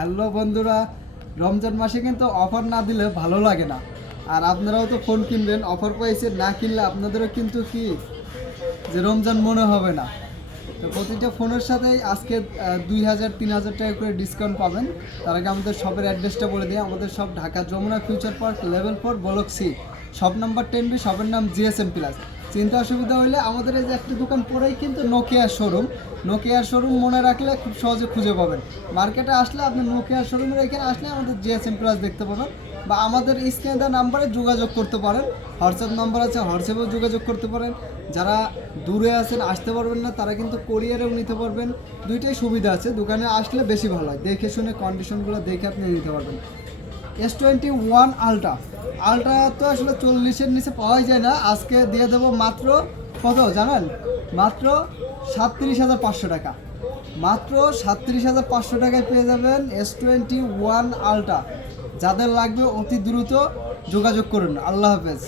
Hello বন্ধুরা, রমজান মাসে কিন্তু অফার না দিলে ভালো লাগে না। আর আপনারাও তো ফোন কিনবেন, অফার পাইছে, না কিনলে আপনাদেরও কিন্তু কি যে রমজান মনে হবে না। তো প্রতিটা ফোনের সাথেই আজকে 2000-3000 টাকা করে ডিসকাউন্ট পাবেন। তার আগে আমাদের শপের অ্যাড্রেসটা বলে দিই। আমাদের shop Dhaka Jamuna Future Park level 4 block C, shop number 10B, শপের নাম জিএসএম প্লাস। চিন্তা অসুবিধা হলে আমাদের এই যে একটা দোকান পরেই কিন্তু নোকিয়ার শোরুম। নোকিয়ার শোরুম মনে রাখলে খুব সহজে খুঁজে পাবেন। মার্কেটে আসলে আপনি নোকিয়ার শোরুমের এখানে আসলে আমাদের জিএসএম প্লাস দেখতে পাবেন, বা আমাদের স্ক্রিনে দেওয়া নাম্বারে যোগাযোগ করতে পারেন। হোয়াটসঅ্যাপ নাম্বার আছে, হোয়াটসঅ্যাপেও যোগাযোগ করতে পারেন। যারা দূরে আছেন, আসতে পারবেন না, তারা কিন্তু কোরিয়ারেও নিতে পারবেন। দুইটাই সুবিধা আছে। দোকানে আসলে বেশি ভালো হয়, দেখে শুনে কন্ডিশনগুলো দেখে আপনি নিতে পারবেন। S21 আলট্রা আলট্রা তো আসলে 40-এর নিচে পাওয়াই যায় না। আজকে দিয়ে দেবো মাত্র কত জানেন? মাত্র 37,500 টাকা। মাত্র 37,500 টাকায় পেয়ে যাবেন S21 আলট্রা। যাদের লাগবে অতি দ্রুত যোগাযোগ করুন। আল্লাহ হাফেজ।